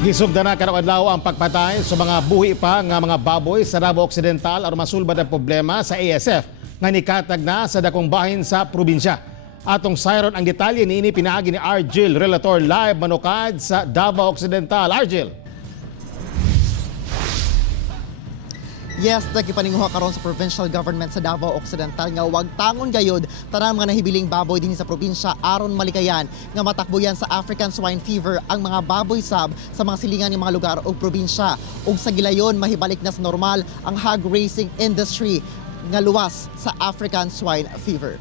Gisugda na karong adlaw ang pagpatay sa mga buhi pa nga mga baboy sa Davao Occidental aron masulbad ang problema sa ASF nga nikatag na sa dakong bahin sa probinsya. Atong sayron ang detalye niini pinaagi ni Argel Relator live manukad sa Davao Occidental. Argel. Yes, nagkipaninguha karon sa provincial government sa Davao Occidental nga wag tangon gayud tanang mga nahibiling baboy din sa probinsya aron malikayan nga matakbo yan sa African swine fever ang mga baboy sab sa mga silingan ng mga lugar o probinsya. Ug sa gilayon mahibalik na sa normal ang hog racing industry nga luwas sa African swine fever.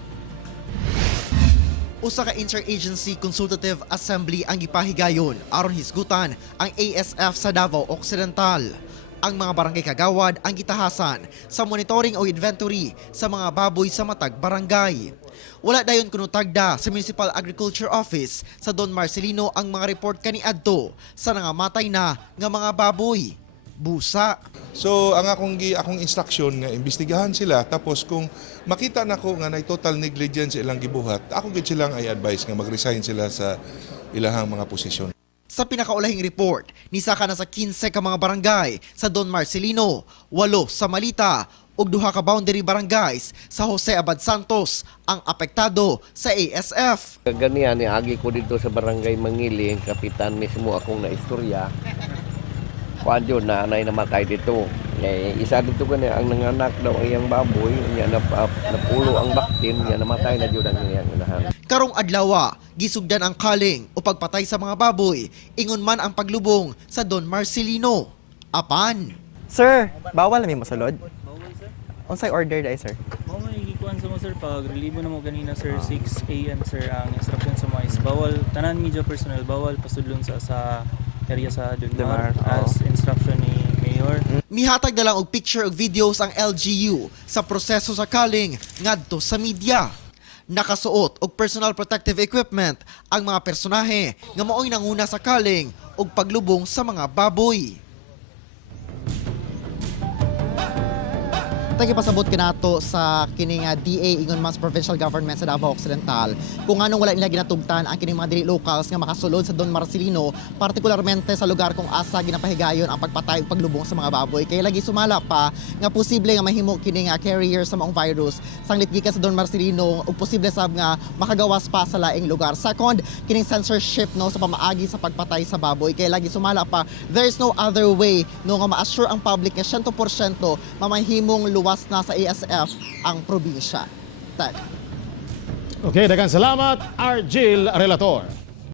Usa ka interagency consultative assembly ang gipahigayon aron hisgutan ang ASF sa Davao Occidental. Ang mga barangay kagawad ang gitahasan sa monitoring o inventory sa mga baboy sa matag barangay. Wala dayon kuno tagda sa Municipal Agriculture Office sa Don Marcelino ang mga report kaniadto sa nangamatay na nga mga baboy. Busa. So ang akong instruction nga imbestigahan sila tapos kung makita nako nga nay total negligence ilang gibuhat, ako gid silang ay advise nga mag-resign sila sa ilahang mga posisyon. Sa pinakaulahing report, nisaka na sa 15 ka mga barangay sa Don Marcelino, 8 sa Malita, ug 2 ka boundary barangays sa Jose Abad Santos ang apektado sa ASF. Ganyan, agi ko dito sa barangay Mangiling, kapitan mismo akong naistorya. Kuan yun na anay namatay dito. Isa dito gani ang nanganak daw ang iyang baboy, niya napulo ang baktin, niya namatay na jud ang iyang inahan. Karong adlaw, gisugdan ang kaling o pagpatay sa mga baboy, ingon man ang paglubong sa Don Marcelino. Apan. Sir, bawal na may masulod? Unsay order dai, sir? Mo may gikuan sa mo sir pag relibo na mo ganina sir 6 AM sir ang instruction sa mga is bawal tanan media personnel bawal pasudlon sa area sa Dunmar as instruction ni Mayor. Mihatag na lang og picture ug videos ang LGU sa proseso sa kaling ngadto sa media. Nakasuot og personal protective equipment ang mga personahe nga mao'y nanguna sa kaling ug paglubong sa mga baboy. Pasabot kinato sa kining DA ingon mas provincial government sa Davao Occidental kung anong wala nila ginatugtan ang kining mga dili locals nga makasulod sa Don Marcelino, partikularmente sa lugar kung asa ginapahigayon ang pagpatay ug paglubong sa mga baboy. Kaya lagi sumala pa nga posible nga mahimo kining carrier sa maong virus sanglit gikan sa Don Marcelino ug posible sab nga makagawas pa sa laing lugar. Second, kining censorship no sa pamaagi sa pagpatay sa baboy. Kaya lagi sumala pa there is no other way no nga ma-assure ang public nga 100% mamahimong luwas na sa ASF ang probinsya. Okay, daghang salamat Argel Relator.